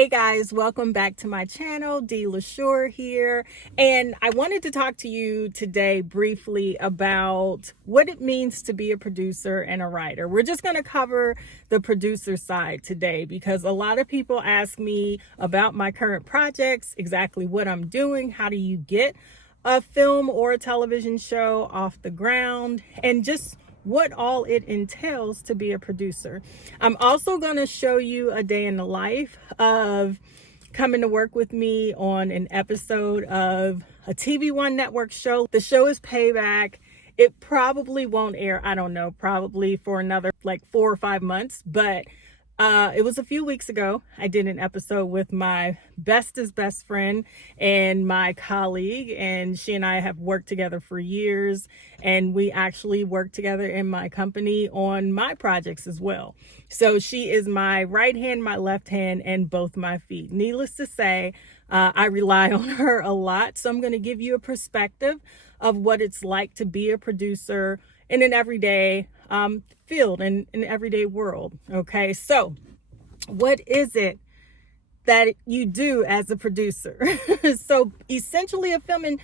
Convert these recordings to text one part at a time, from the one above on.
Hey guys, welcome back to my channel. LaSure here, and I wanted to talk to you today briefly about what it means to be a producer and a writer. We're just going to cover the producer side today because a lot of people ask me about my current projects, exactly what I'm doing, how do you get a film or a television show off the ground, and just what all it entails to be a producer. I'm also going to show you a day in the life of coming to work with me on an episode of a TV One network show. The show is Payback. It probably won't air, I don't know, probably for another like 4 or 5 months, but it was a few weeks ago. I did an episode with my bestest best friend and my colleague, and she and I have worked together for years, and we actually work together in my company on my projects as well. So she is my right hand, my left hand, and both my feet. Needless to say, I rely on her a lot. So I'm going to give you a perspective of what it's like to be a producer in an everyday field, in an everyday world. Okay, so what is it that you do as a producer? So essentially, a film and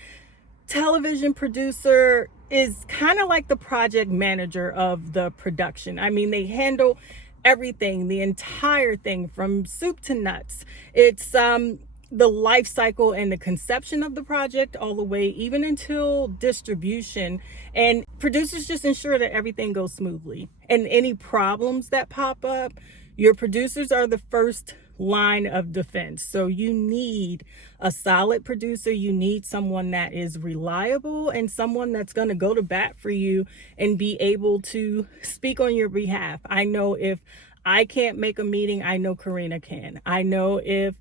television producer is kind of like the project manager of the production. I mean, they handle everything, the entire thing from soup to nuts. It's the life cycle and the conception of the project all the way even until distribution, and producers just ensure that everything goes smoothly. And any problems that pop up, your producers are the first line of defense. So you need a solid producer. You need someone that is reliable and someone that's going to go to bat for you and be able to speak on your behalf. I know if I can't make a meeting, I know Karina can. I know if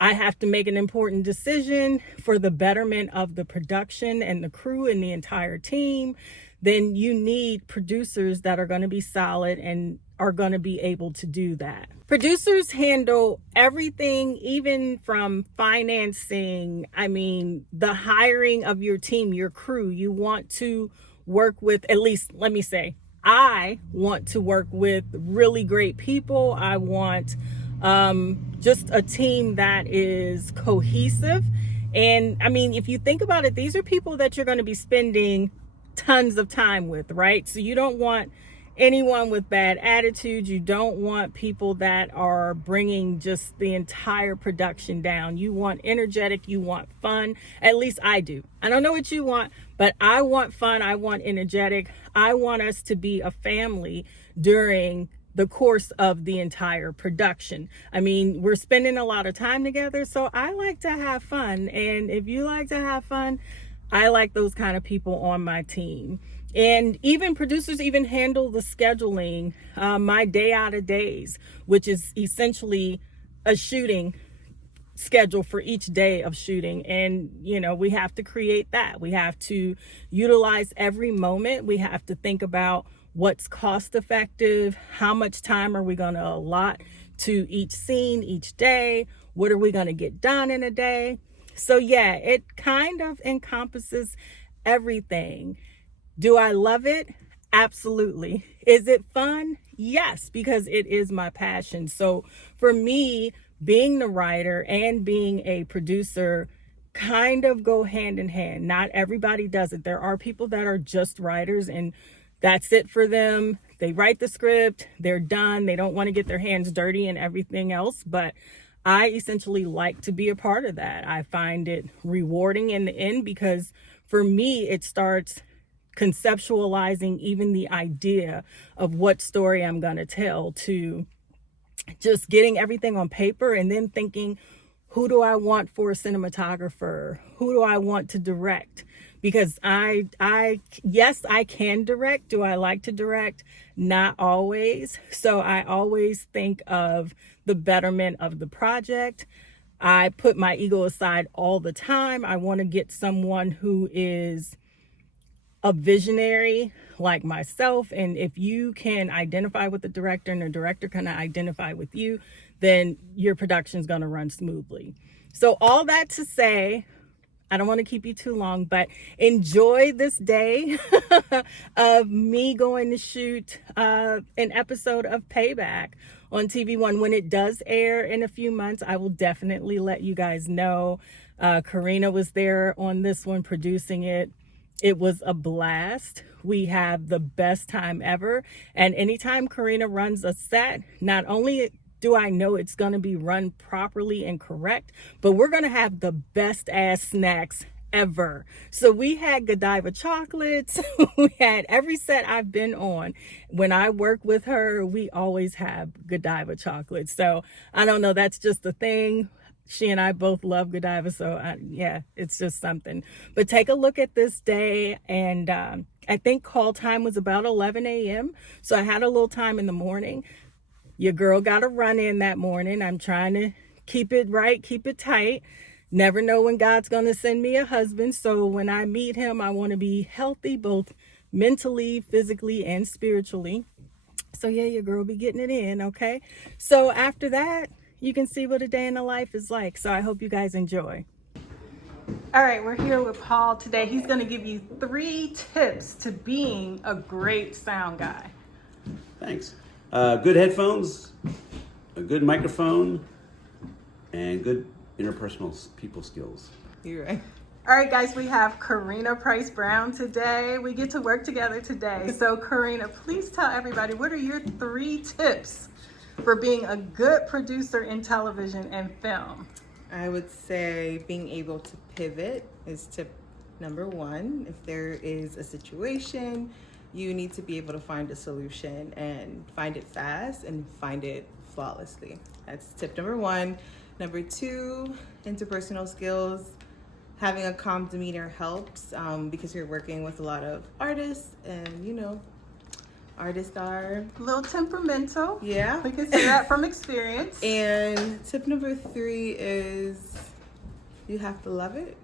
I have to make an important decision for the betterment of the production and the crew and the entire team, then you need producers that are going to be solid and are going to be able to do that. Producers handle everything, even from financing. I mean, the hiring of your team, your crew. You want to work with, at least, let me say, I want to work with really great people. I want just a team that is cohesive. And I mean, if you think about it, these are people that you're going to be spending tons of time with, right? So you don't want anyone with bad attitude. You don't want people that are bringing just the entire production down. You want energetic, you want fun. At least I do. I don't know what you want, but I want fun. I want energetic. I want us to be a family during the course of the entire production. I mean, we're spending a lot of time together, so I like to have fun. And if you like to have fun, I like those kind of people on my team. And even producers even handle the scheduling, my day out of days, which is essentially a shooting schedule for each day of shooting. And, you know, we have to create that. We have to utilize every moment. We have to think about what's cost effective, how much time are we going to allot to each scene each day, what are we going to get done in a day. So yeah, it kind of encompasses everything. Do I love it? Absolutely. Is it fun? Yes, because it is my passion. So for me, being the writer and being a producer kind of go hand in hand. Not everybody does it. There are people that are just writers and that's it for them. They write the script, they're done. They don't want to get their hands dirty and everything else. But I essentially like to be a part of that. I find it rewarding in the end because for me, it starts conceptualizing even the idea of what story I'm going to tell, to just getting everything on paper and then thinking, who do I want for a cinematographer? Who do I want to direct? Because yes, I can direct. Do I like to direct? Not always. So I always think of the betterment of the project. I put my ego aside all the time. I want to get someone who is a visionary like myself. And if you can identify with the director and the director can identify with you, then your production is going to run smoothly. So all that to say, I don't want to keep you too long, but enjoy this day of me going to shoot an episode of Payback on TV1. When it does air in a few months, I will definitely let you guys know. Karina was there on this one producing it. It was a blast. We have the best time ever. And anytime Karina runs a set, not only do I know it's going to be run properly and correct, but we're going to have the best ass snacks ever. So we had Godiva chocolates. We had every set I've been on. When I work with her, we always have Godiva chocolates. So I don't know, that's just a thing. She and I both love Godiva, so yeah, it's just something. But take a look at this day, and I think call time was about 11 a.m. So I had a little time in the morning. Your girl got a run in that morning. I'm trying to keep it right, keep it tight. Never know when God's going to send me a husband. So when I meet him, I want to be healthy, both mentally, physically, and spiritually. So yeah, your girl be getting it in, okay? So after that, you can see what a day in the life is like. So I hope you guys enjoy. All right, we're here with Paul today. He's going to give you 3 tips to being a great sound guy. Thanks. Good headphones, a good microphone, and good interpersonal people skills. You're right. All right, guys, we have Karina Price Brown today. We get to work together today. So Karina, please tell everybody, what are your 3 tips for being a good producer in television and film? I would say being able to pivot is tip number 1. If there is a situation, you need to be able to find a solution and find it fast and find it flawlessly. That's tip number 1. Number 2, interpersonal skills. Having a calm demeanor helps because you're working with a lot of artists, and artists are A little temperamental. yeah. We can say that from experience. And tip number 3 is you have to love it.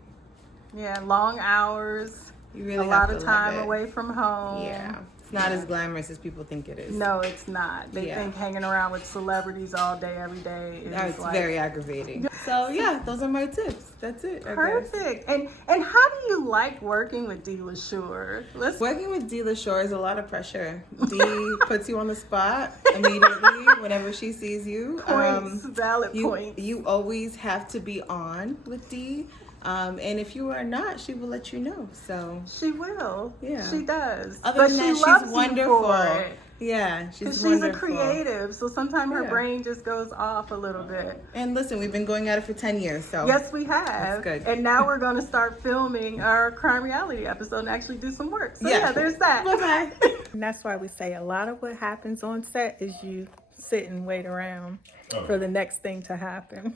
Yeah, long hours, You really a have lot to of love time it. away from home. Yeah, it's not as glamorous as people think it is. No, it's not. They Yeah. think hanging around with celebrities all day, every day is It's like very aggravating. So yeah, those are my tips. That's it. I guess. perfect. And how do you like working with LaSure? Working with LaSure is a lot of pressure. Dee puts you on the spot immediately whenever she sees you. Points, valid you, points. You always have to be on with Dee. And if you are not, she will let you know. So She will. Yeah. She does. other But than she that, loves she's you wonderful. for it. Yeah, Because she's she's a wonderful. creative, so sometimes her Yeah. brain just goes off a little bit. And listen, we've been going at it for 10 years, so Yes, we have. That's good. And now we're going to start filming our crime reality episode and actually do some work. So Yeah. yeah, there's that. Bye-bye. And that's why we say a lot of what happens on set is you sit and wait around for the next thing to happen.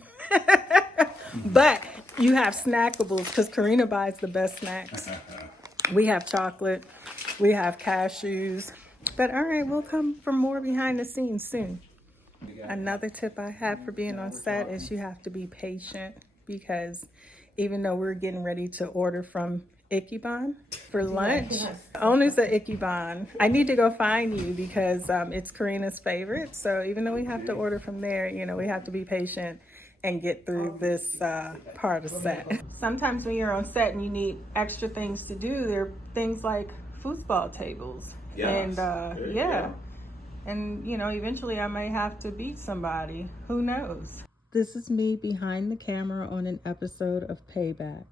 But you have snackables because Karina buys the best snacks. We have chocolate, we have cashews. But all right, we'll come for more behind the scenes soon. Another tip I have for being on set is you have to be patient, because even though we're getting ready to order from Ikiban for lunch, owners of Ikiban, I need to go find you because it's Karina's favorite. So even though we have to order from there, we have to be patient and get through this part of set. Sometimes when you're on set and you need extra things to do, there are things like foosball tables. Yes. And There you yeah. go. And, eventually I may have to beat somebody. Who knows? This is me behind the camera on an episode of Payback.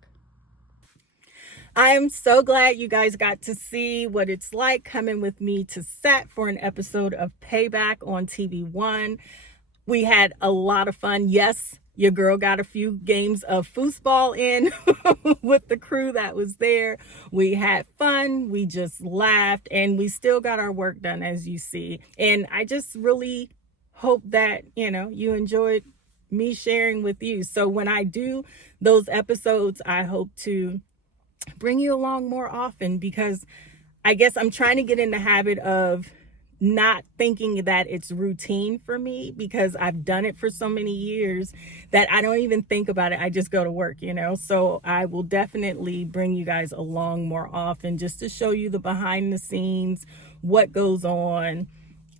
I am so glad you guys got to see what it's like coming with me to set for an episode of Payback on TV1. We had a lot of fun. Yes, your girl got a few games of foosball in with the crew that was there. We had fun. We just laughed, and we still got our work done, as you see. And I just really hope that, you enjoyed me sharing with you. So when I do those episodes, I hope to bring you along more often, because I guess I'm trying to get in the habit of not thinking that it's routine for me, because I've done it for so many years that I don't even think about it. I just go to work, so I will definitely bring you guys along more often just to show you the behind the scenes, what goes on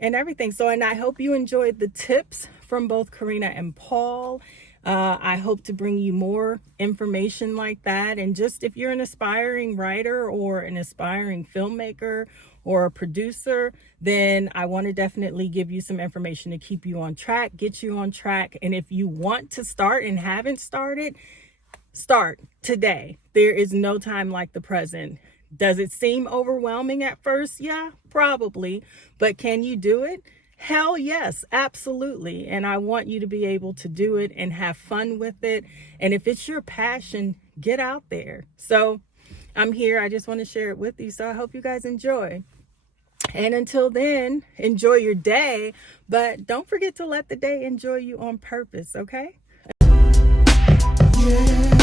and everything. So, and I hope you enjoyed the tips from both Karina and Paul. I hope to bring you more information like that. And just if you're an aspiring writer or an aspiring filmmaker or a producer, then I want to definitely give you some information to keep you on track, get you on track. And if you want to start and haven't started, start today. There is no time like the present. Does it seem overwhelming at first? Yeah, probably. But can you do it? Hell yes, absolutely. And I want you to be able to do it and have fun with it. And if it's your passion, get out there. So I'm here. I just want to share it with you. So I hope you guys enjoy. And until then, enjoy your day. But don't forget to let the day enjoy you on purpose, okay? Yeah.